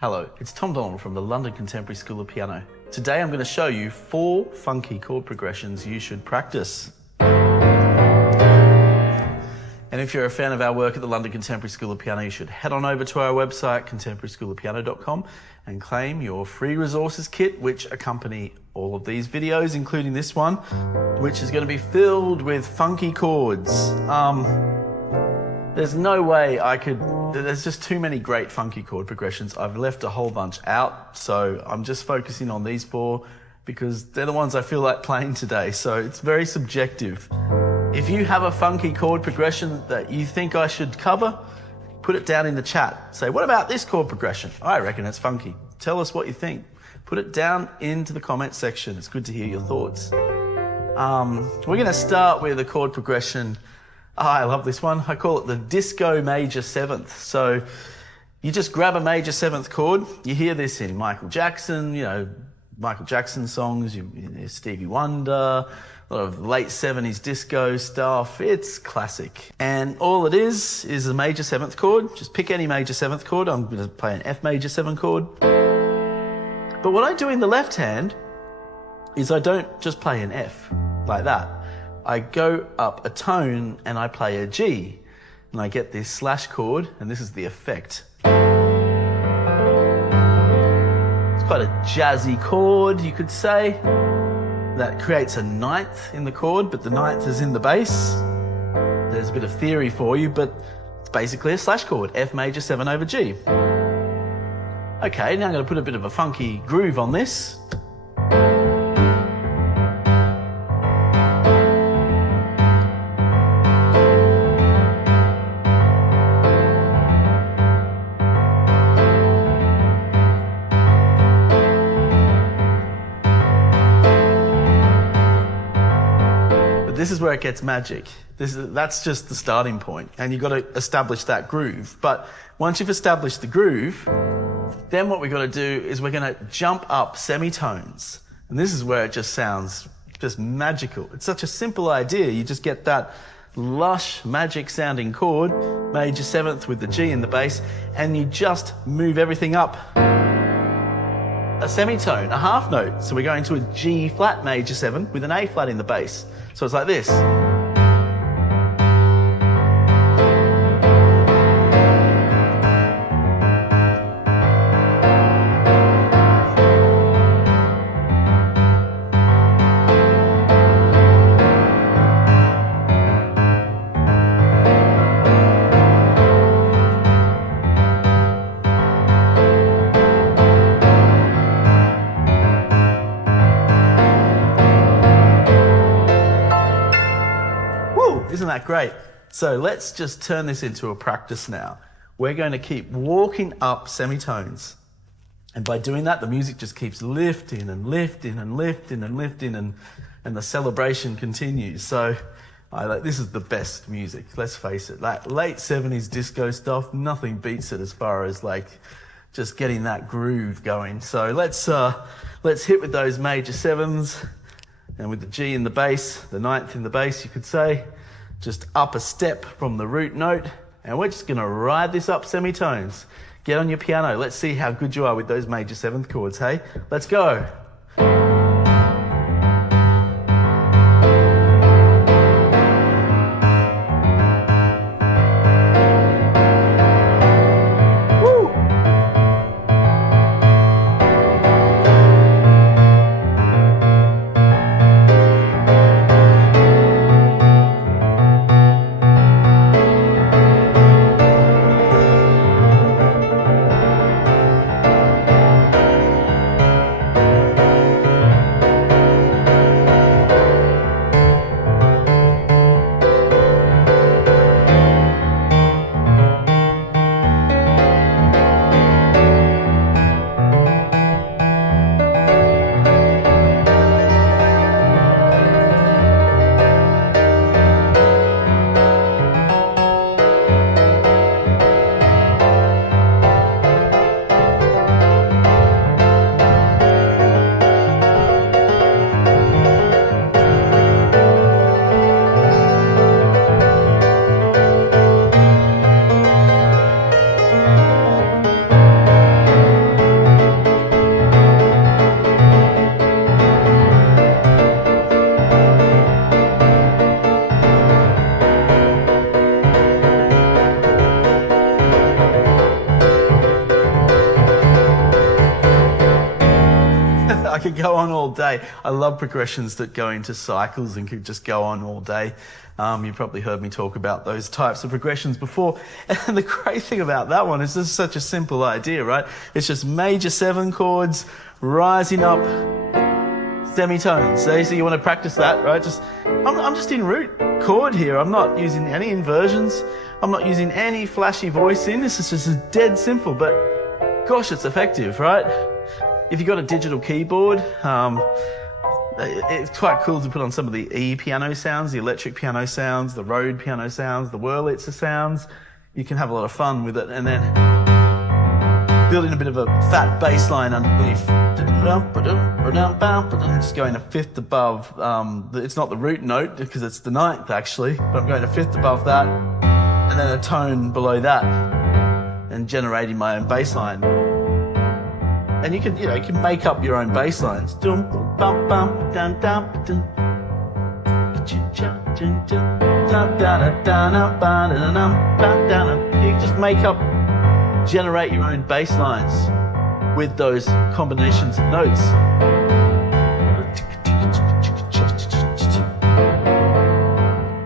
Hello, it's Tom Donald from the London Contemporary School of Piano. Today I'm going to show you 4 funky chord progressions you should practice. And if you're a fan of our work at the London Contemporary School of Piano, you should head on over to our website, contemporaryschoolofpiano.com, and claim your free resources kit, which accompany all of these videos, including this one, which is going to be filled with funky chords. There's no way I could, there's just too many great funky chord progressions. I've left a whole bunch out, so I'm just focusing on these 4 because they're the ones I feel like playing today, so it's very subjective. If you have a funky chord progression that you think I should cover, put it down in the chat. Say, what about this chord progression? I reckon it's funky. Tell us what you think. Put it down into the comment section. It's good to hear your thoughts. We're going to start with a chord progression. I love this one. I call it the disco major 7th. So you just grab a major 7th chord. You hear this in Michael Jackson, Michael Jackson songs, Stevie Wonder, a lot of late 70s disco stuff. It's classic. And all it is a major 7th chord. Just pick any major 7th chord. I'm going to play an F major 7 chord. But what I do in the left hand is I don't just play an F like that. I go up a tone and I play a G, and I get this slash chord, and this is the effect. It's quite a jazzy chord, you could say, that creates a 9th in the chord, but the 9th is in the bass. There's a bit of theory for you, but it's basically a slash chord, F major 7 over G. Okay, now I'm going to put a bit of a funky groove on this. This is where it gets magic. That's just the starting point, and you've got to establish that groove. But once you've established the groove, then what we've got to do is we're going to jump up semitones. And this is where it just sounds just magical. It's such a simple idea. You just get that lush, magic sounding chord, major 7th with the G in the bass, and you just move everything up a semitone, a half note. So we're going to a G flat major 7 with an A flat in the bass. So it's like this. Isn't that great? So let's just turn this into a practice now. We're going to keep walking up semitones. And by doing that, the music just keeps lifting and lifting and lifting and lifting, and the celebration continues. So this is the best music, let's face it. Like late 70s disco stuff, nothing beats it as far as just getting that groove going. So let's hit with those major 7s, and with the G in the bass, the 9th in the bass, you could say. Just up a step from the root note, and we're just going to ride this up semitones. Get on your piano. Let's see how good you are with those major 7th chords, hey? Let's go. I could go on all day. I love progressions that go into cycles and could just go on all day. You probably heard me talk about those types of progressions before. And the great thing about that one is this is such a simple idea, right? It's just major 7 chords rising up semitones. So you want to practice that, right? I'm just in root chord here. I'm not using any inversions. I'm not using any flashy voicing. This is just dead simple, but gosh, it's effective, right? If you've got a digital keyboard, it's quite cool to put on some of the E piano sounds, the electric piano sounds, the Rode piano sounds, the Wurlitzer sounds. You can have a lot of fun with it, and then build in a bit of a fat bass line underneath. Just going a fifth above. It's not the root note because it's the ninth actually, but I'm going a fifth above that, and then a tone below that, and generating my own bass line. And you can make up your own bass lines. You can just generate your own bass lines with those combinations of notes.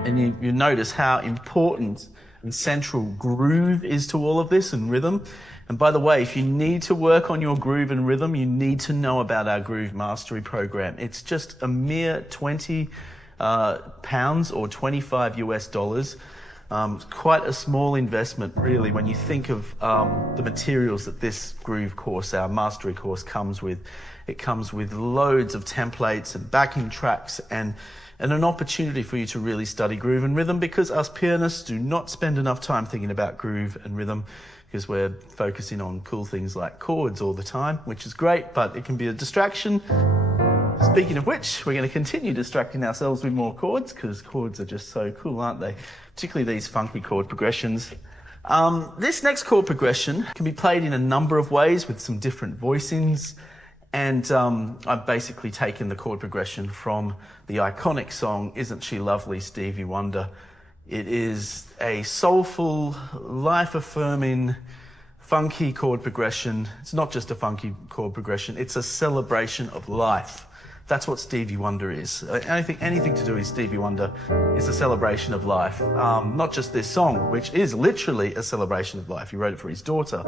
And you notice how important and central groove is to all of this, and rhythm. And by the way, if you need to work on your groove and rhythm, you need to know about our Groove Mastery program. It's just a mere £20 or $25 US. Quite a small investment, really, when you think of the materials that this groove course, our mastery course, comes with. It comes with loads of templates and backing tracks and an opportunity for you to really study groove and rhythm, because us pianists do not spend enough time thinking about groove and rhythm, because we're focusing on cool things like chords all the time, which is great, but it can be a distraction. Speaking of which, we're going to continue distracting ourselves with more chords, because chords are just so cool, aren't they? Particularly these funky chord progressions. This next chord progression can be played in a number of ways with some different voicings. And I've basically taken the chord progression from the iconic song, Isn't She Lovely, Stevie Wonder. It is a soulful, life-affirming, funky chord progression. It's not just a funky chord progression, it's a celebration of life. That's what Stevie Wonder is. Anything to do with Stevie Wonder is a celebration of life. Not just this song, which is literally a celebration of life. He wrote it for his daughter.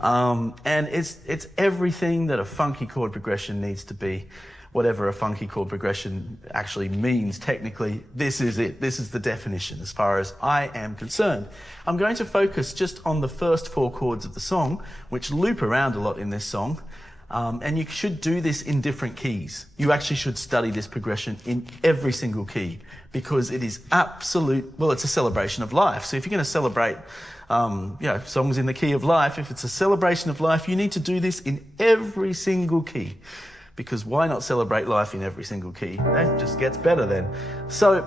And it's everything that a funky chord progression needs to be. Whatever a funky chord progression actually means technically, this is it. This is the definition as far as I am concerned. I'm going to focus just on the first 4 chords of the song, which loop around a lot in this song. And you should do this in different keys. You actually should study this progression in every single key, because it is it's a celebration of life. So if you're going to celebrate, songs in the key of life, if it's a celebration of life, you need to do this in every single key, because why not celebrate life in every single key? That just gets better then. So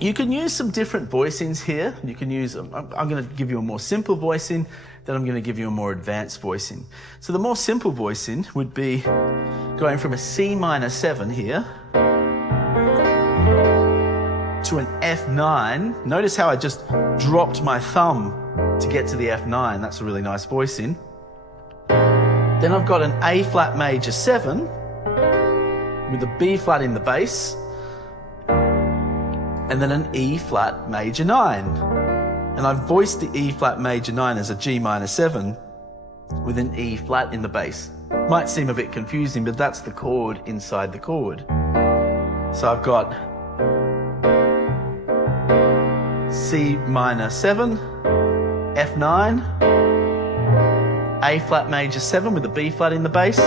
you can use some different voicings here. You can use, I'm going to give you a more simple voicing, then I'm going to give you a more advanced voicing. So the more simple voicing would be going from a C minor 7 here to an F9. Notice how I just dropped my thumb to get to the F9. That's a really nice voicing. Then I've got an A flat major 7 with a B flat in the bass, and then an E flat major 9. And I've voiced the E flat major 9 as a G minor 7 with an E flat in the bass. Might seem a bit confusing, but that's the chord inside the chord. So I've got C minor 7, F9, A flat major 7 with a B flat in the bass,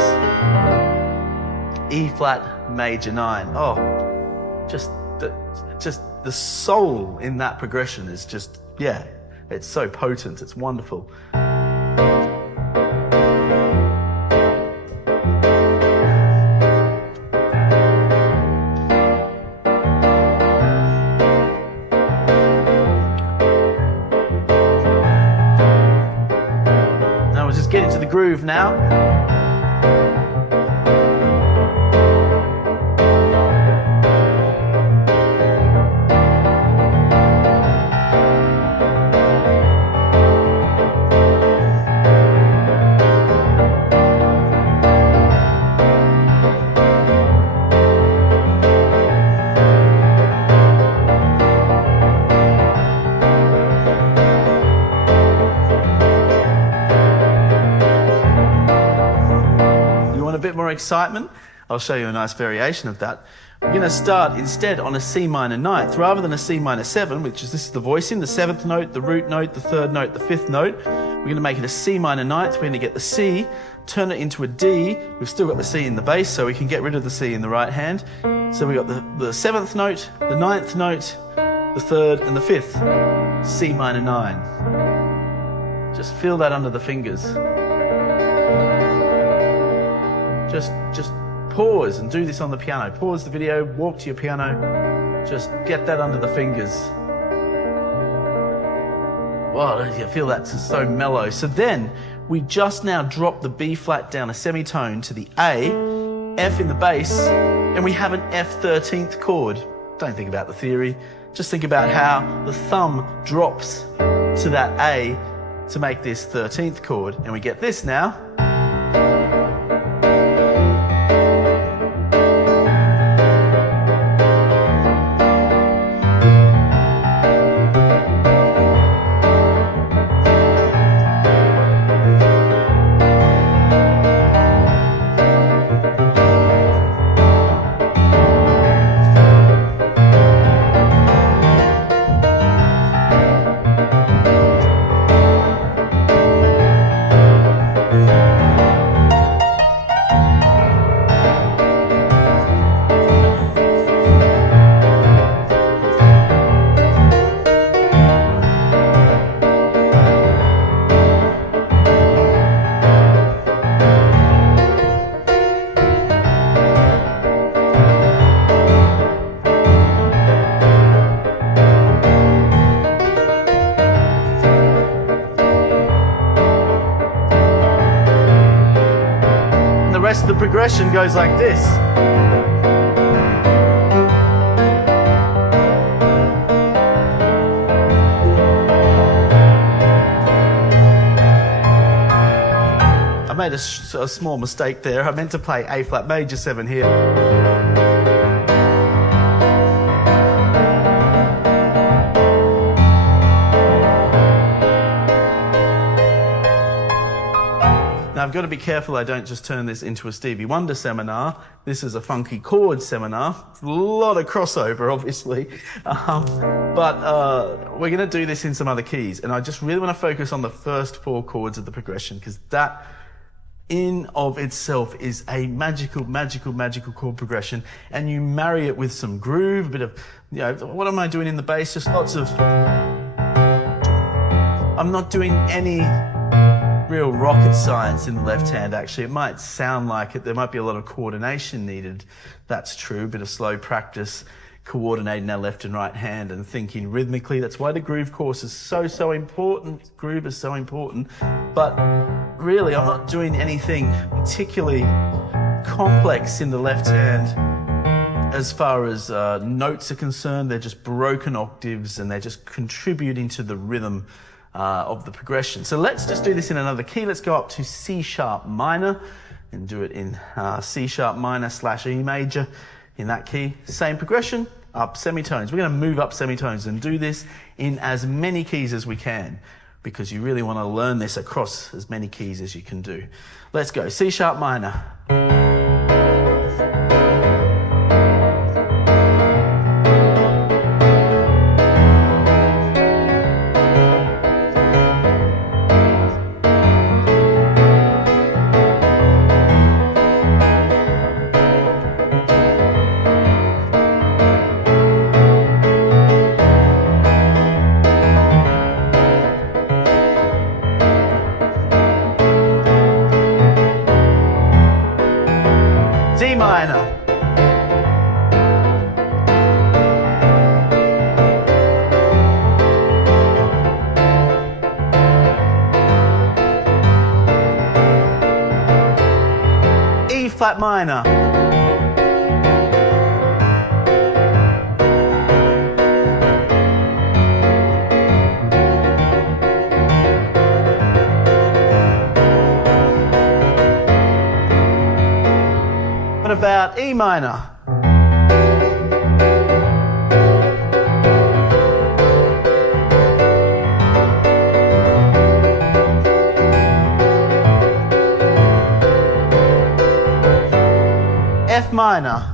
E flat major 9. Oh, just the soul in that progression is just, yeah, it's so potent, it's wonderful. Now we'll just get into the groove now. bit more excitement, I'll show you a nice variation of that. We're going to start instead on a C minor ninth rather than a C minor 7, which is this is the voicing, the 7th note, the root note, the 3rd note, the 5th note. We're going to make it a C minor ninth. We're going to get the C, turn it into a D. We've still got the C in the bass, so we can get rid of the C in the right hand. So we've got the 7th note, the 9th note, the 3rd and the 5th. C minor 9. Just feel that under the fingers. Just pause and do this on the piano. Pause the video, walk to your piano, just get that under the fingers. Wow, you feel that's so mellow. So then we just now drop the B flat down a semitone to the A, F in the bass, and we have an F 13th chord. Don't think about the theory, just think about how the thumb drops to that A to make this 13th chord. And we get this now. The progression goes like this. I made a small mistake there. I meant to play A flat major 7 here. Now I've got to be careful I don't just turn this into a Stevie Wonder seminar. This is a funky chord seminar. A lot of crossover, obviously. But we're going to do this in some other keys. And I just really want to focus on the first 4 chords of the progression, because that in of itself is a magical chord progression. And you marry it with some groove, a bit of, you know, what am I doing in the bass? Just lots of, I'm not doing any real rocket science in the left hand, actually. It might sound like it. There might be a lot of coordination needed. That's true. A bit of slow practice, coordinating our left and right hand and thinking rhythmically. That's why the groove course is so important. Groove is so important. But really, I'm not doing anything particularly complex in the left hand as far as notes are concerned. They're just broken octaves and they're just contributing to the rhythm of the progression. So let's just do this in another key. Let's go up to C sharp minor and do it in C sharp minor / E major in that key. Same progression, up semitones. We're going to move up semitones and do this in as many keys as we can, because you really want to learn this across as many keys as you can do. Let's go. C sharp minor. D minor. E flat minor. What about E minor? F minor.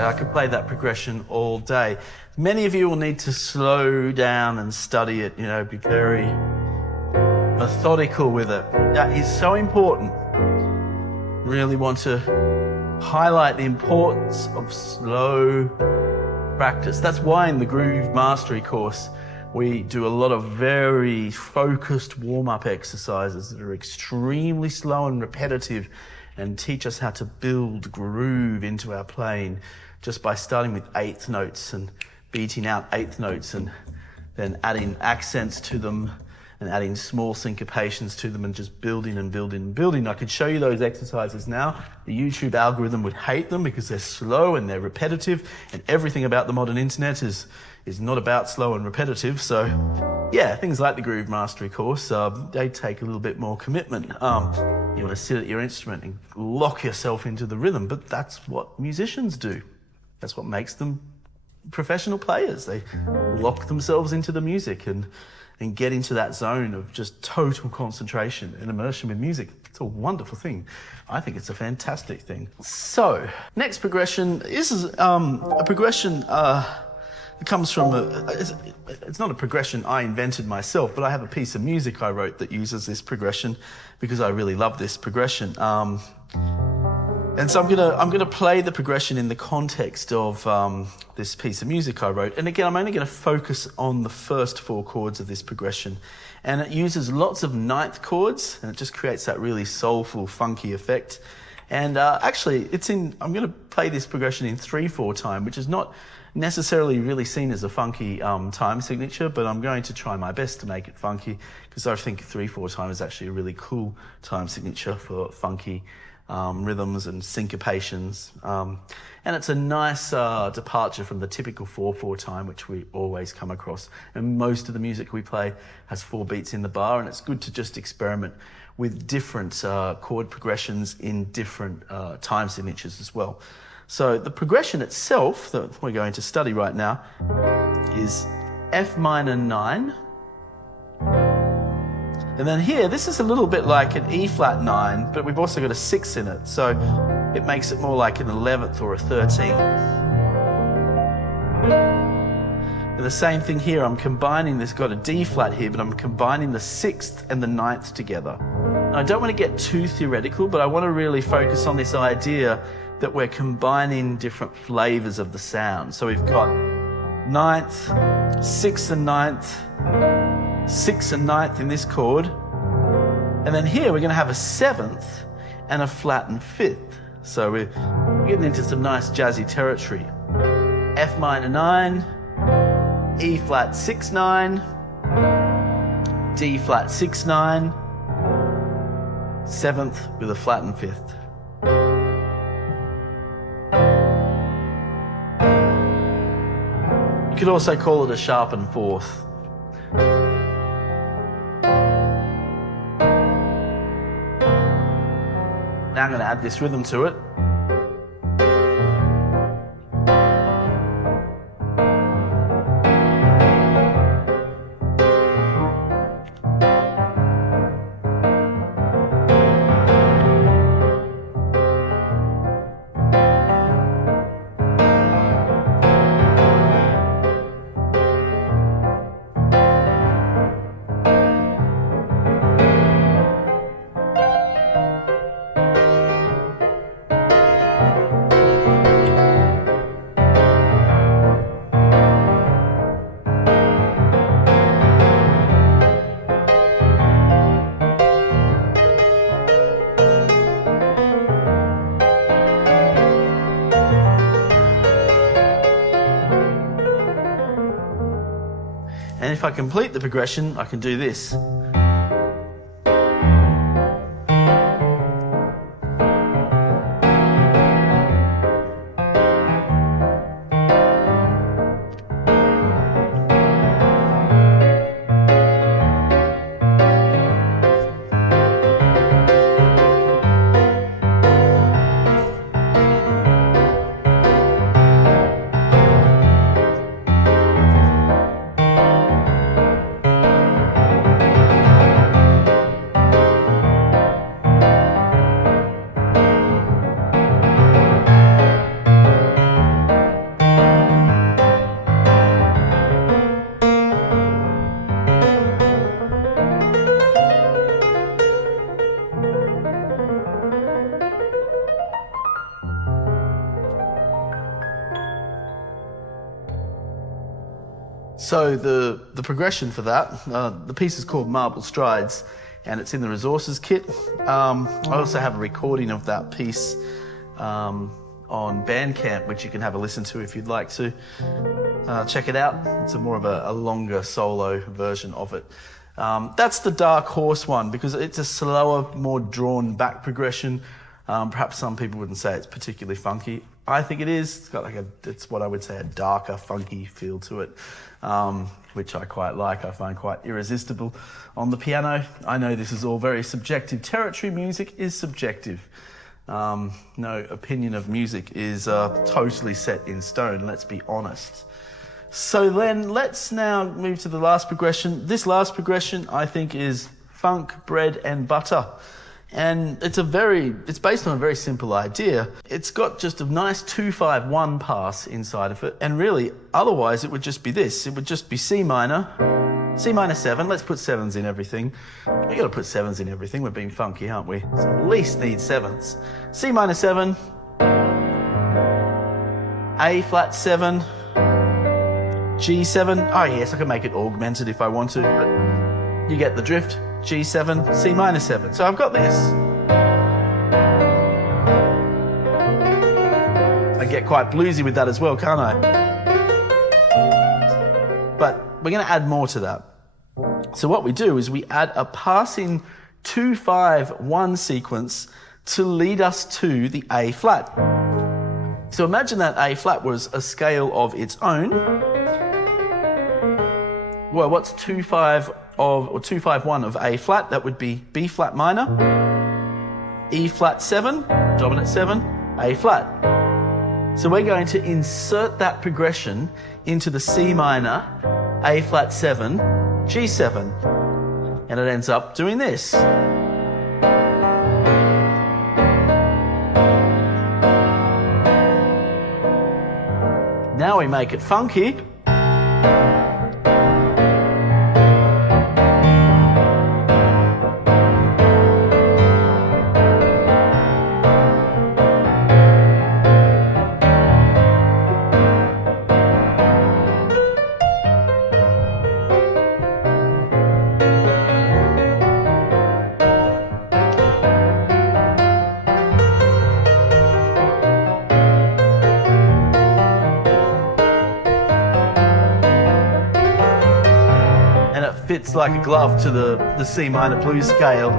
I could play that progression all day. Many of you will need to slow down and study it, be very methodical with it. That is so important. Really want to highlight the importance of slow practice. That's why in the Groove Mastery course, we do a lot of very focused warm-up exercises that are extremely slow and repetitive and teach us how to build groove into our playing just by starting with eighth notes and beating out eighth notes and then adding accents to them and adding small syncopations to them and just building and building and building. I could show you those exercises now. The YouTube algorithm would hate them because they're slow and they're repetitive, and everything about the modern internet is not about slow and repetitive. So yeah, things like the Groove Mastery course, they take a little bit more commitment. You want to sit at your instrument and lock yourself into the rhythm, but that's what musicians do. That's what makes them professional players. They lock themselves into the music and get into that zone of just total concentration and immersion with music. It's a wonderful thing. I think it's a fantastic thing. So, next progression. This is a progression it comes from it's not a progression I invented myself, but I have a piece of music I wrote that uses this progression because I really love this progression. And so I'm gonna play the progression in the context of this piece of music I wrote. And again, I'm only gonna focus on the first four chords of this progression. And it uses lots of ninth chords, and it just creates that really soulful, funky effect. And actually, I'm gonna play this progression in 3/4 time, which is not necessarily really seen as a funky time signature, but I'm going to try my best to make it funky because I think 3/4 time is actually a really cool time signature for funky rhythms and syncopations. And it's a nice departure from the typical 4/4 time, which we always come across. And most of the music we play has 4 beats in the bar, and it's good to just experiment with different chord progressions in different time signatures as well. So the progression itself that we're going to study right now is F minor 9. And then here, this is a little bit like an E flat 9, but we've also got a 6 in it. So it makes it more like an 11th or a 13th. And the same thing here, I'm combining this, got a D flat here, but I'm combining the 6th and the 9th together. And I don't want to get too theoretical, but I want to really focus on this idea that we're combining different flavors of the sound. So we've got 9th, 6th and 9th, 6th and 9th in this chord. And then here we're going to have a 7th and a flat and 5th. So we're getting into some nice jazzy territory. F minor 9, E flat 6 9, D flat 6 9, 7th with a flat and 5th. You could also call it a sharpened 4th. Now I'm going to add this rhythm to it. And if I complete the progression, I can do this. So the progression for that, the piece is called Marble Strides, and it's in the resources kit. I also have a recording of that piece on Bandcamp, which you can have a listen to if you'd like to. Check it out. It's more of a longer solo version of it. That's the Dark Horse one because it's a slower, more drawn back progression. Perhaps some people wouldn't say it's particularly funky. I think it is. It's got it's what I would say a darker, funky feel to it, which I quite like. I find quite irresistible on the piano. I know this is all very subjective territory. Music is subjective. No opinion of music is totally set in stone, let's be honest. So then let's now move to the last progression. This last progression I think is funk, bread and butter. And it's based on a very simple idea. It's got just a nice 2-5-1 pass inside of it. And really, otherwise it would just be this. It would just be C minor 7. Let's put 7s in everything. We gotta put 7s in everything. We're being funky, aren't we? So at least need 7s. C minor 7, A flat 7, G7. Oh yes, I can make it augmented if I want to, but you get the drift. G7, C minor 7. So I've got this. I get quite bluesy with that as well, can't I? But we're going to add more to that. So what we do is we add a passing 2-5-1 sequence to lead us to the A flat. So imagine that A flat was a scale of its own. Well, what's 2-5-1 of A flat? That would be B flat minor, E flat 7, dominant 7, A flat. So we're going to insert that progression into the C minor, A flat 7, G7, and it ends up doing this. Now we make it funky. Fits like a glove to the C minor blues scale.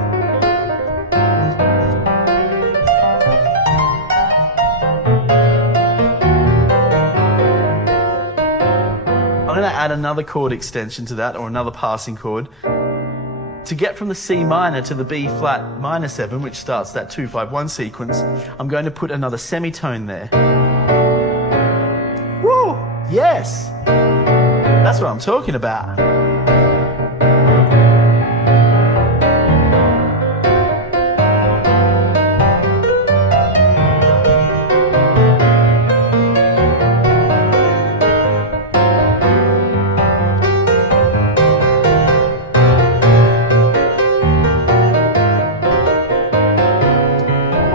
I'm going to add another chord extension to that, or another passing chord. To get from the C minor to the B flat minor 7, which starts that 2-5-1 sequence, I'm going to put another semitone there. Woo! Yes! That's what I'm talking about.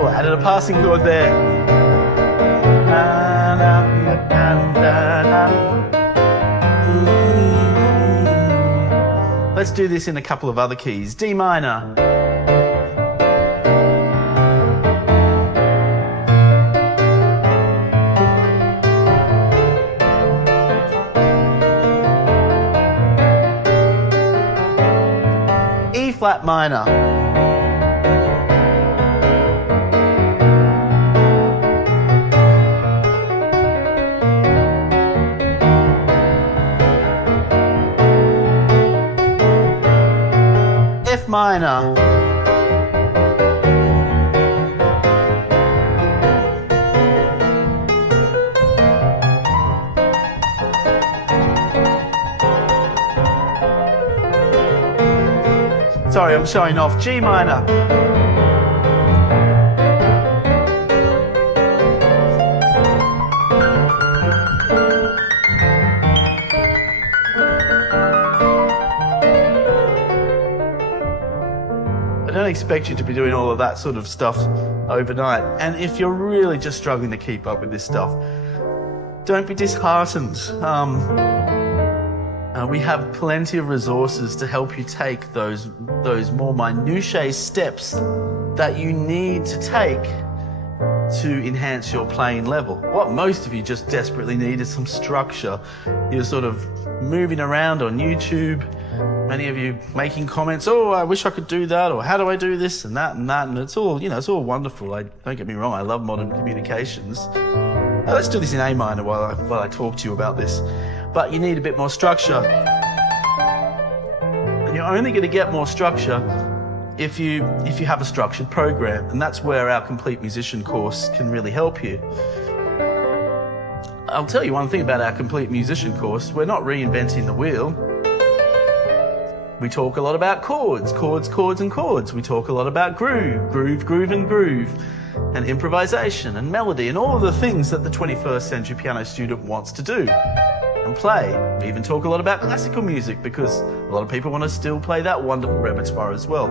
Added a passing chord there. Let's do this in a couple of other keys. D minor. E flat minor. F minor. Sorry, I'm showing off. G minor. I don't expect you to be doing all of that sort of stuff overnight. And if you're really just struggling to keep up with this stuff, don't be disheartened. We have plenty of resources to help you take those more minutiae steps that you need to take to enhance your playing level. What most of you just desperately need is some structure. You're sort of moving around on YouTube, many of you making comments, oh, I wish I could do that, or how do I do this and that and that, and it's all, it's all wonderful. Don't get me wrong, I love modern communications. Let's do this in A minor while I talk to you about this. But you need a bit more structure. And you're only going to get more structure if you have a structured program, and that's where our Complete Musician course can really help you. I'll tell you one thing about our Complete Musician course: we're not reinventing the wheel. We talk a lot about chords, chords, chords and chords. We talk a lot about groove, groove, groove and groove, and improvisation and melody and all of the things that the 21st century piano student wants to do and play. We even talk a lot about classical music because a lot of people want to still play that wonderful repertoire as well.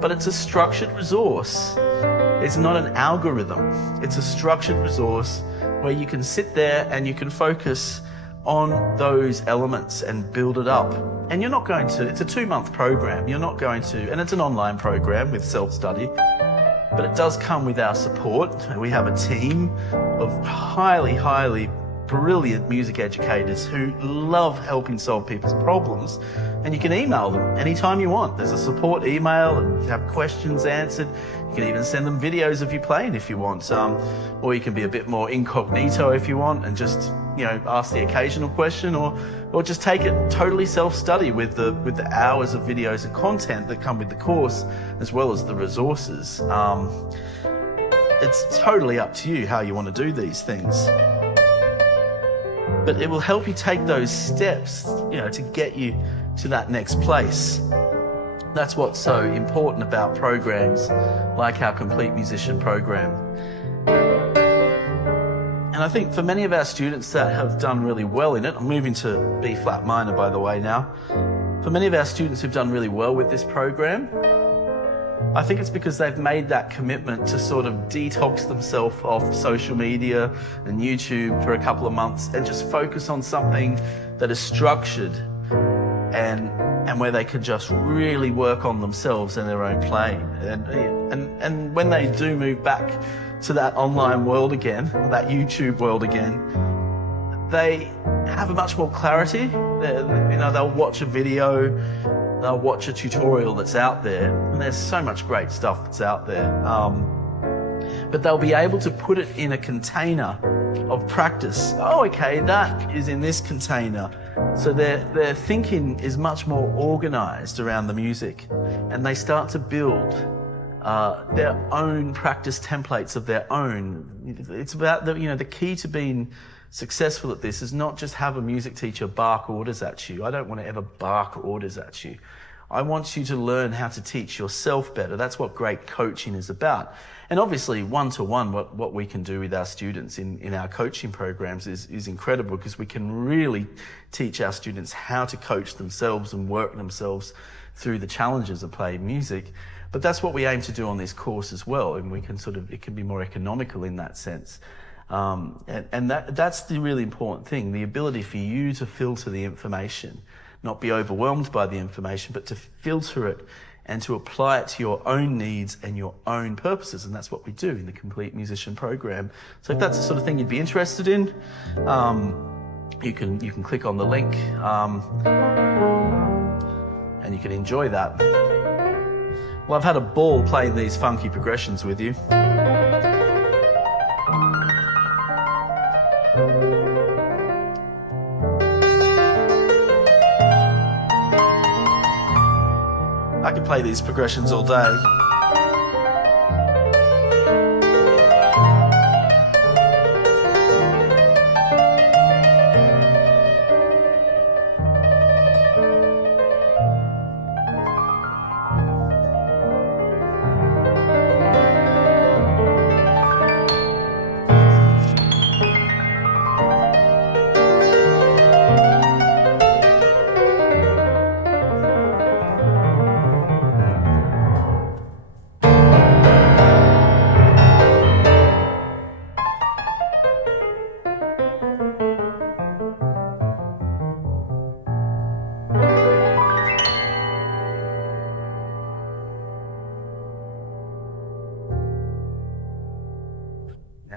But it's a structured resource. It's not an algorithm. It's a structured resource where you can sit there and you can focus on those elements and build it up. And you're not going to, it's a 2-month program. You're not going to, and it's an online program with self-study, but it does come with our support. And we have a team of highly brilliant music educators who love helping solve people's problems, and you can email them anytime you want. There's a support email, and you have questions answered. You can even send them videos of you playing if you want, or you can be a bit more incognito if you want and just ask the occasional question, or just take it totally self-study with the hours of videos and content that come with the course, as well as the resources. It's totally up to you how you want to do these things. But it will help you take those steps, to get you to that next place. That's what's so important about programs like our Complete Musician program. And I think for many of our students that have done really well in it, I'm moving to B flat minor by the way now. For many of our students who've done really well with this program, I think it's because they've made that commitment to sort of detox themselves off social media and YouTube for a couple of months and just focus on something that is structured and where they can just really work on themselves and their own playing. And when they do move back to that online world again, that YouTube world again, they have a much more clarity. They'll watch a video, they'll watch a tutorial that's out there, and there's so much great stuff that's out there. But they'll be able to put it in a container of practice. Oh, okay, that is in this container. So their thinking is much more organized around the music, and they start to build their own practice templates of their own. It's about the key to being successful at this is not just have a music teacher bark orders at you. I don't want to ever bark orders at you. I want you to learn how to teach yourself better. That's what great coaching is about. And obviously, one-to-one, what we can do with our students in our coaching programs is incredible, because we can really teach our students how to coach themselves and work themselves through the challenges of playing music. But that's what we aim to do on this course as well, and we can it can be more economical in that sense. And that's the really important thing, the ability for you to filter the information, not be overwhelmed by the information, but to filter it and to apply it to your own needs and your own purposes. And that's what we do in the Complete Musician program. So if that's the sort of thing you'd be interested in, you can click on the link and you can enjoy that. Well, I've had a ball playing these funky progressions with you. I could play these progressions all day.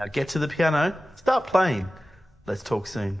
Now get to the piano, start playing. Let's talk soon.